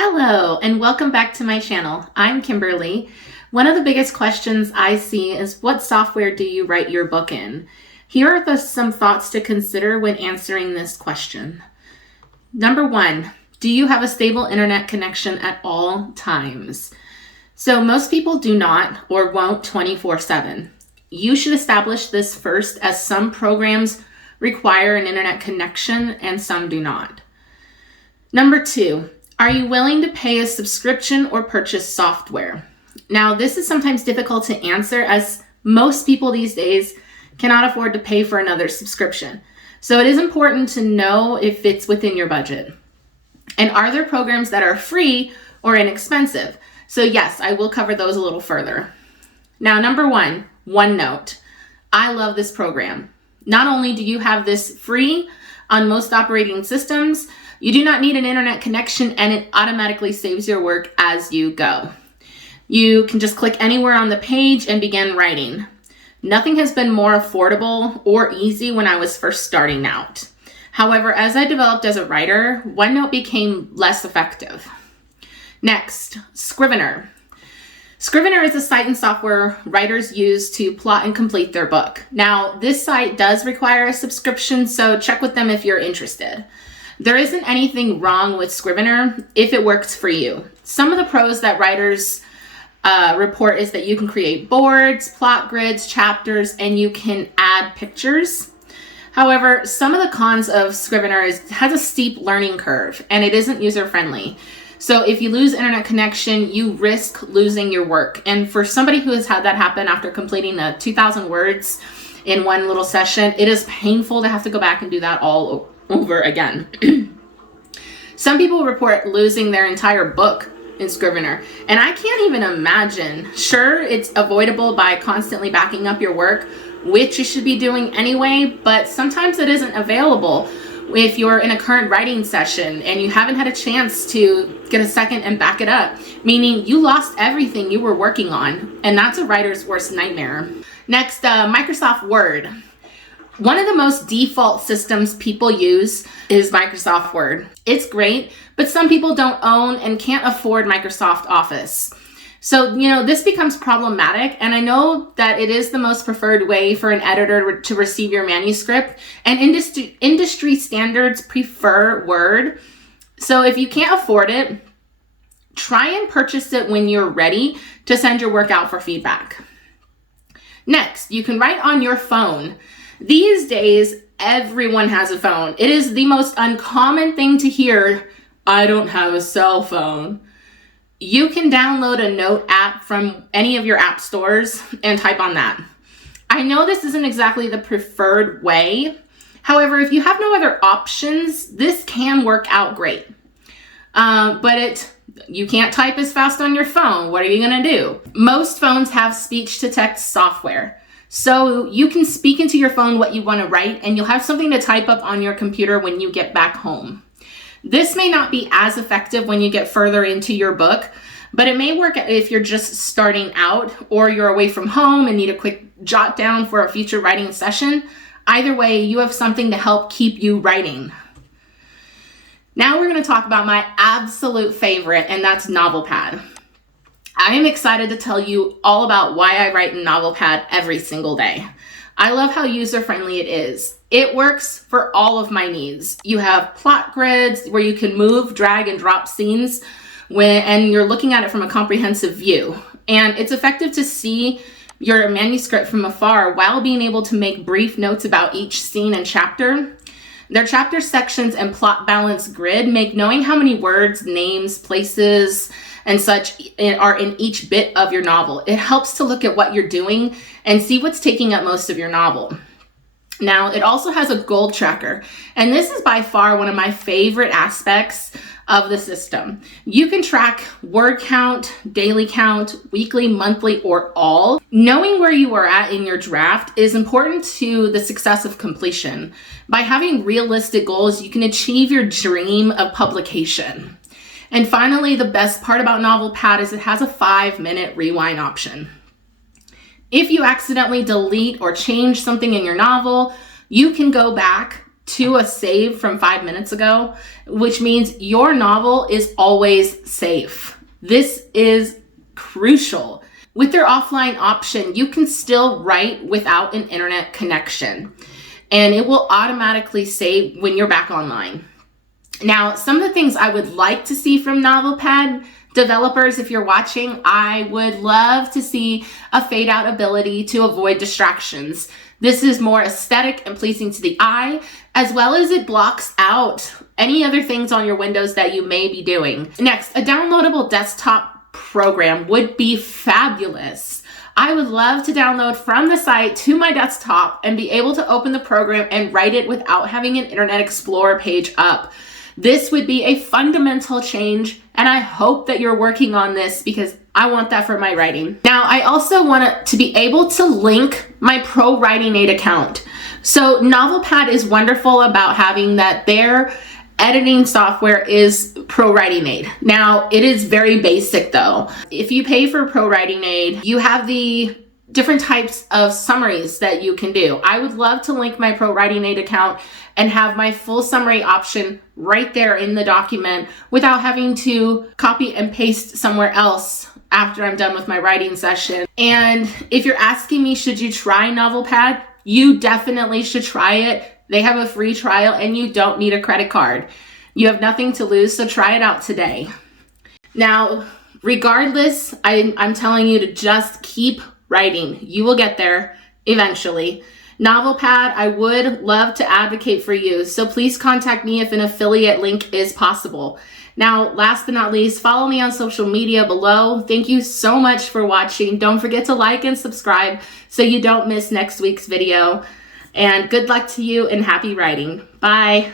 Hello, and welcome back to my channel. I'm Kimberly. One of the biggest questions I see is, what software do you write your book in? Here are some thoughts to consider when answering this question. Number one, do you have a stable internet connection at all times? So most people do not or won't 24/7. You should establish this first, as some programs require an internet connection and some do not. Number two, are you willing to pay a subscription or purchase software? Now, this is sometimes difficult to answer, as most people these days cannot afford to pay for another subscription. So it is important to know if it's within your budget. And are there programs that are free or inexpensive? So yes, I will cover those a little further. Now, number one, OneNote. I love this program. Not only do you have this free on most operating systems, you do not need an internet connection, and it automatically saves your work as you go. You can just click anywhere on the page and begin writing. Nothing has been more affordable or easy when I was first starting out. However, as I developed as a writer, OneNote became less effective. Next, Scrivener. Scrivener is a site and software writers use to plot and complete their book. Now, this site does require a subscription, so check with them if you're interested. There isn't anything wrong with Scrivener if it works for you. Some of the pros that writers report is that you can create boards, plot grids, chapters, and you can add pictures. However, some of the cons of Scrivener has a steep learning curve, and it isn't user-friendly. So if you lose internet connection, you risk losing your work. And for somebody who has had that happen after completing 2,000 words in one little session, it is painful to have to go back and do that all over again. Some people report losing their entire book in Scrivener, and I can't even imagine. Sure, it's avoidable by constantly backing up your work, which you should be doing anyway, but sometimes it isn't available if you're in a current writing session and you haven't had a chance to get a second and back it up, meaning you lost everything you were working on, and that's a writer's worst nightmare. Next, Microsoft Word. One of the most default systems people use is Microsoft Word. It's great, but some people don't own and can't afford Microsoft Office. So, this becomes problematic, and I know that it is the most preferred way for an editor to receive your manuscript, and industry standards prefer Word. So if you can't afford it, try and purchase it when you're ready to send your work out for feedback. Next, you can write on your phone. These days, everyone has a phone. It is the most uncommon thing to hear, "I don't have a cell phone." You can download a note app from any of your app stores and type on that. I know this isn't exactly the preferred way. However, if you have no other options, this can work out great. You can't type as fast on your phone. What are you gonna do? Most phones have speech-to-text software. So you can speak into your phone what you want to write, and you'll have something to type up on your computer when you get back home. This may not be as effective when you get further into your book, but it may work if you're just starting out or you're away from home and need a quick jot down for a future writing session. Either way, you have something to help keep you writing. Now we're going to talk about my absolute favorite, and that's NovelPad. I am excited to tell you all about why I write in NovelPad every single day. I love how user-friendly it is. It works for all of my needs. You have plot grids where you can move, drag, and drop scenes and you're looking at it from a comprehensive view. And it's effective to see your manuscript from afar while being able to make brief notes about each scene and chapter. Their chapter sections and plot balance grid make knowing how many words, names, places, and such are in each bit of your novel. It helps to look at what you're doing and see what's taking up most of your novel. Now, it also has a goal tracker, and this is by far one of my favorite aspects of the system. You can track word count, daily count, weekly, monthly, or all. Knowing where you are at in your draft is important to the success of completion. By having realistic goals, you can achieve your dream of publication. And finally, the best part about NovelPad is it has a 5-minute rewind option. If you accidentally delete or change something in your novel, you can go back to a save from 5 minutes ago, which means your novel is always safe. This is crucial. With their offline option, you can still write without an internet connection, and it will automatically save when you're back online. Now, some of the things I would like to see from NovelPad developers, if you're watching, I would love to see a fade out ability to avoid distractions. This is more aesthetic and pleasing to the eye, as well as it blocks out any other things on your windows that you may be doing. Next, a downloadable desktop program would be fabulous. I would love to download from the site to my desktop and be able to open the program and write it without having an Internet Explorer page up. This would be a fundamental change, and I hope that you're working on this because I want that for my writing. Now, I also want to be able to link my Pro Writing Aid account. So NovelPad is wonderful about having that their editing software is Pro Writing Aid. Now, it is very basic though. If you pay for Pro Writing Aid, you have the different types of summaries that you can do. I would love to link my Pro Writing Aid account and have my full summary option right there in the document without having to copy and paste somewhere else after I'm done with my writing session. And if you're asking me, should you try NovelPad? You definitely should try it. They have a free trial and you don't need a credit card. You have nothing to lose, so try it out today. Now, regardless, I'm telling you to just keep writing. You will get there eventually. NovelPad, I would love to advocate for you, so please contact me if an affiliate link is possible. Now, last but not least, follow me on social media below. Thank you so much for watching. Don't forget to like and subscribe so you don't miss next week's video. And good luck to you and happy writing. Bye.